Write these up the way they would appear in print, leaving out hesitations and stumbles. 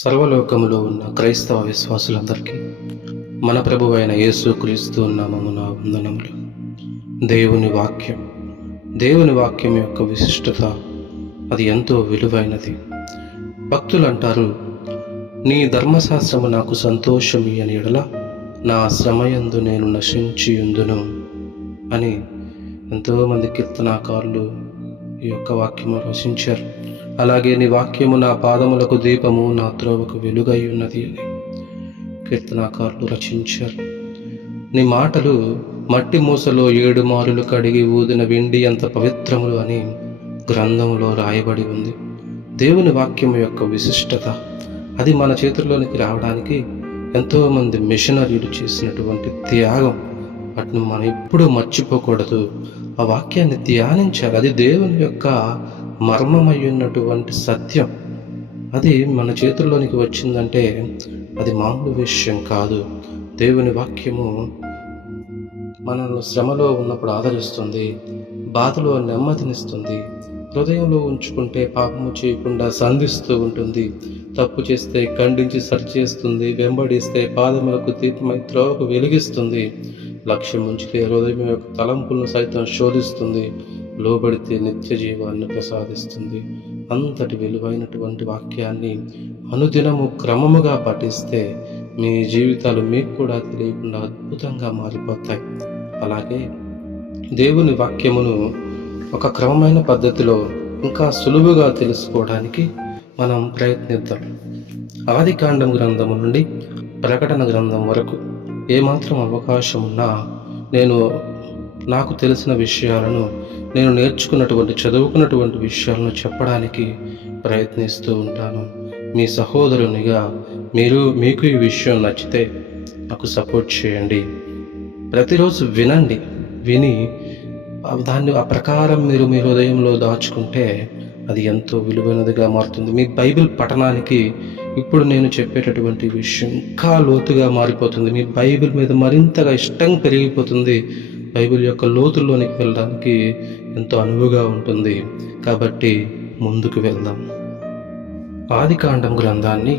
సర్వలోకములో ఉన్న క్రైస్తవ విశ్వాసులందరికీ మన ప్రభువైన యేసుక్రీస్తు నామమున వందనములు. దేవుని వాక్యం యొక్క విశిష్టత అది ఎంతో విలువైనది. భక్తులు అంటారు, నీ ధర్మశాస్త్రము నాకు సంతోషమి అని ఎడల నా శ్రమయందు నేను నశించియుందును అని ఎంతోమంది కీర్తనాకారులు ఈ యొక్క వాక్యము రచించారు. అలాగే నీ వాక్యము నా పాదములకు దీపము, నా త్రోవకు వెలుగై ఉన్నది అని కీర్తనాకారులు రచించారు. నీ మాటలు మట్టి మూసలో 7 మారులు కడిగి ఊదిన వెండి అంత పవిత్రములు అని గ్రంథంలో రాయబడి ఉంది. దేవుని వాక్యం యొక్క విశిష్టత అది మన చేతుల్లోనికి రావడానికి ఎంతోమంది మిషనరీలు చేసినటువంటి త్యాగం, వాటిని మనం ఎప్పుడూ మర్చిపోకూడదు. ఆ వాక్యాన్ని ధ్యానించాలి. అది దేవుని యొక్క మర్మమై ఉన్నటువంటి సత్యం. అది మన చేతుల్లోనికి వచ్చిందంటే అది మామూలు విషయం కాదు. దేవుని వాక్యము మనల్ని శ్రమలో ఉన్నప్పుడు ఆదరిస్తుంది, బాధలో నెమ్మదినిస్తుంది, హృదయంలో ఉంచుకుంటే పాపము చేయకుండా సంధిస్తూ ఉంటుంది, తప్పు చేస్తే ఖండించి సరిచేస్తుంది, వెంబడిస్తే పాదములకు దీపమై త్రోవకు వెలిగిస్తుంది, లక్ష్యం ఉంచితే హృదయం యొక్క తలంపులను సైతం శోధిస్తుంది, లోబడితే నిత్య జీవాన్ని ప్రసాదిస్తుంది. అంతటి విలువైనటువంటి వాక్యాన్ని అనుదినము క్రమముగా పఠిస్తే మీ జీవితాలు మీకు కూడా తెలియకుండా అద్భుతంగా మారిపోతాయి. అలాగే దేవుని వాక్యమును ఒక క్రమమైన పద్ధతిలో ఇంకా సులువుగా తెలుసుకోవడానికి మనం ప్రయత్నిద్దాం. ఆదికాండం గ్రంథము నుండి ప్రకటన గ్రంథం వరకు ఏమాత్రం అవకాశం ఉన్నా నాకు తెలిసిన విషయాలను, నేను నేర్చుకున్నటువంటి చదువుకున్నటువంటి విషయాలను చెప్పడానికి ప్రయత్నిస్తూ ఉంటాను. మీ సహోదరునిగా మీకు ఈ విషయం నచ్చితే నాకు సపోర్ట్ చేయండి. ప్రతిరోజు విని దాన్ని ఆ ప్రకారం మీరు మీ హృదయంలో దాచుకుంటే అది ఎంతో విలువైనదిగా మారుతుంది. మీ బైబిల్ పఠనానికి ఇప్పుడు నేను చెప్పేటటువంటి విషయం ఇంకా లోతుగా మారిపోతుంది. మీ బైబిల్ మీద మరింతగా ఇష్టం పెరిగిపోతుంది. బైబిల్ యొక్క లోతుల్లోనికి వెళ్ళడానికి ఎంతో అనువుగా ఉంటుంది. కాబట్టి ముందుకు వెళ్దాం. ఆదికాండం గ్రంథాన్ని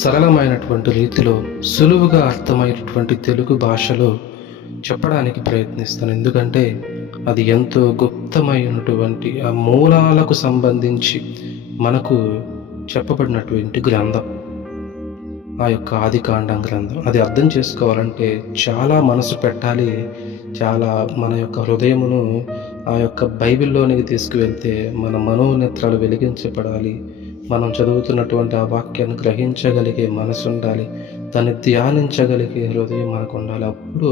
సరళమైనటువంటి రీతిలో సులువుగా అర్థమయ్యేటటువంటి తెలుగు భాషలో చెప్పడానికి ప్రయత్నిస్తాను. ఎందుకంటే అది ఎంతో గుప్తమైనటువంటి ఆ మూలాలకు సంబంధించి మనకు చెప్పబడినటువంటి గ్రంథం ఆ యొక్క ఆదికాండం గ్రంథం. అది అర్థం చేసుకోవాలంటే చాలా మనసు పెట్టాలి, చాలా మన యొక్క హృదయమును ఆ యొక్క బైబిల్లోనికి తీసుకువెళ్తే మన మనోనేత్రాలు వెలిగించబడాలి. మనం చదువుతున్నటువంటి ఆ వాక్యాన్ని గ్రహించగలిగే మనసు ఉండాలి, దాన్ని ధ్యానించగలిగే హృదయం మనకు ఉండాలి. అప్పుడు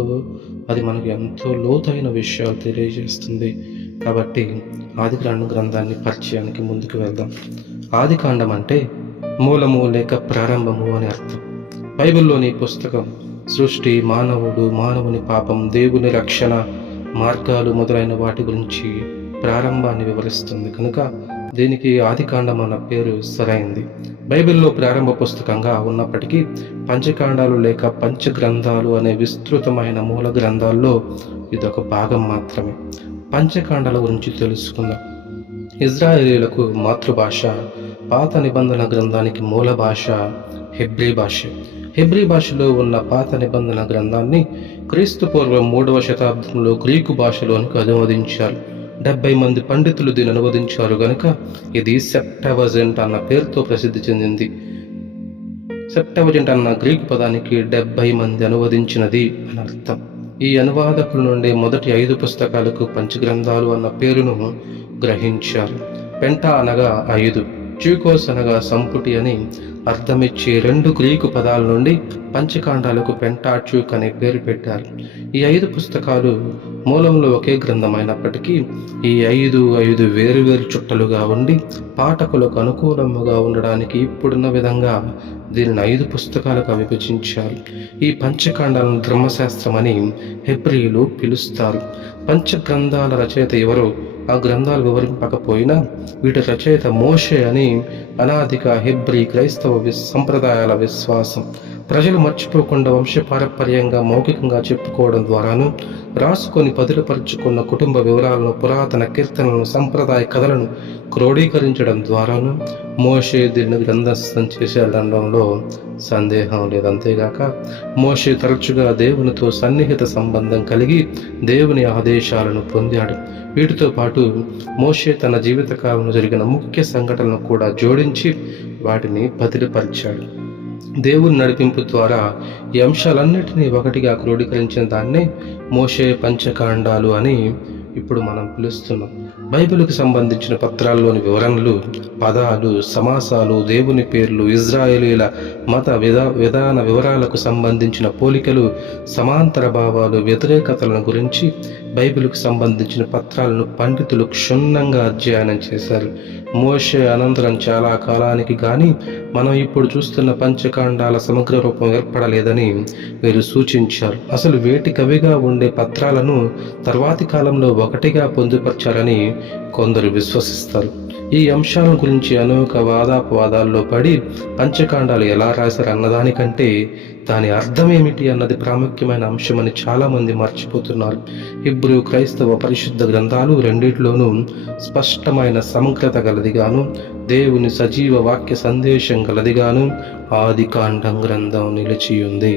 అది మనకు ఎంతో లోతైన విషయాలు తెలియజేస్తుంది. కాబట్టి ఆదికాండం గ్రంథాన్ని పరిచయానికి ముందుకు వెళ్దాం. ఆదికాండం అంటే మూలము లేక ప్రారంభము అని అర్థం. బైబిల్లోని పుస్తకం సృష్టి, మానవుని పాపం, దేవుని రక్షణ మార్గాలు మొదలైన వాటి గురించి ప్రారంభాన్ని వివరిస్తుంది. కనుక దీనికి ఆదికాండం అన్న పేరు సరైంది. బైబిల్లో ప్రారంభ పుస్తకంగా ఉన్నప్పటికీ పంచకాండాలు లేక పంచగ్రంథాలు అనే విస్తృతమైన మూల గ్రంథాల్లో ఇదొక భాగం మాత్రమే. పంచకాండాల గురించి తెలుసుకుందాం. ఇజ్రాయేలీలకు మాతృభాష, పాత నిబంధన గ్రంథానికి మూల భాష హెబ్రీ భాష. హెబ్రీ భాషలో ఉన్న పాత నిబంధన గ్రంథాన్ని క్రీస్తు పూర్వం 3వ శతాబ్దంలో గ్రీకు భాషలోనికి అనువదించారు. 70 మంది పండితులు దీన్ని అనువదించారు గనుక ఇది సెప్టవజెంట్ అన్న పేరుతో ప్రసిద్ధి చెందింది. సెప్టవజెంట్ అన్న గ్రీకు పదానికి 70 మంది అనువదించినది అని అర్థం. ఈ అనువాదకుల నుండి మొదటి 5 పుస్తకాలకు పంచగ్రంథాలు అన్న పేరును గ్రహించారు. పెంటా అనగా 5, చ్యూకోస్ అనగా సంపుటి అని అర్థమిచ్చే 2 గ్రీకు పదాల నుండి పంచకాండాలకు పెంటాట్యూక్ అనే పేరు పెట్టారు. ఈ 5 పుస్తకాలు మూలంలో ఒకే గ్రంథమైనప్పటికీ ఈ 5 వేరువేరు చుట్టలుగా ఉండి పాఠకులకు అనుకూలముగా ఉండడానికి ఇప్పుడున్న విధంగా దీనిని 5 పుస్తకాలుగా విభజించారు. ఈ పంచకాండాలను ధర్మశాస్త్రం అని హెబ్రీయులు పిలుస్తారు. పంచగ్రంథాల రచయిత ఎవరో ఆ గ్రంథాలు వివరింపకపోయినా వీటి రచయిత మోషే అని అనాదిగా హెబ్రీ క్రైస్తవ సంప్రదాయాల విశ్వాసం. ప్రజలు మర్చిపోకుండా వంశపారంపర్యంగా మౌఖికంగా చెప్పుకోవడం ద్వారాను, రాసుకొని భద్రపరుచుకున్న కుటుంబ వివరాలను, పురాతన కీర్తనలను, సంప్రదాయ కథలను క్రోడీకరించడం ద్వారాను మోషే దీన్ని గ్రంథస్థం చేసేయడంలో సందేహం లేదు. అంతేగాక మోషే తరచుగా దేవునితో సన్నిహిత సంబంధం కలిగి దేవుని ఆదేశాలను పొందాడు. వీటితో పాటు మోషే తన జీవితకాలంలో జరిగిన ముఖ్య సంఘటనలను కూడా జోడించి వాటిని భద్రపరిచాడు. దేవుని నడిపింపు ద్వారా ఈ అంశాలన్నిటినీ ఒకటిగా క్రోడీకరించిన దాన్నే మోషే పంచకాండాలు అని ఇప్పుడు మనం పిలుస్తున్నాం. బైబిల్కి సంబంధించిన పత్రాల్లోని వివరణలు, పదాలు, సమాసాలు, దేవుని పేర్లు, ఇజ్రాయేలీల మత విధాన వివరాలకు సంబంధించిన పోలికలు, సమాంతర భావాలు, వ్యతిరేకతలను గురించి బైబిల్కు సంబంధించిన పత్రాలను పండితులు క్షుణ్ణంగా అధ్యయనం చేశారు. మోషే అనంతరం చాలా కాలానికి గాని మనం ఇప్పుడు చూస్తున్న పంచకాండాల సమగ్ర రూపం ఏర్పడలేదని వీరు సూచించారు. అసలు వేటికవిగా ఉండే పత్రాలను తర్వాతి కాలంలో ఒకటిగా పొందుపరచారని కొందరు విశ్వసిస్తారు. ఈ అంశాల గురించి అనేక వాదాపవాదాల్లో పడి పంచకాండాలు ఎలా రాశారు అన్నదానికంటే దాని అర్థం ఏమిటి అన్నది ప్రాముఖ్యమైన అంశమని చాలామంది మర్చిపోతున్నారు. హిబ్రూ, క్రైస్తవ పరిశుద్ధ గ్రంథాలు రెండిట్లోనూ స్పష్టమైన సమగ్రత గలదిగాను, దేవుని సజీవ వాక్య సందేశం గలదిగాను ఆదికాండం గ్రంథం నిలిచి ఉంది.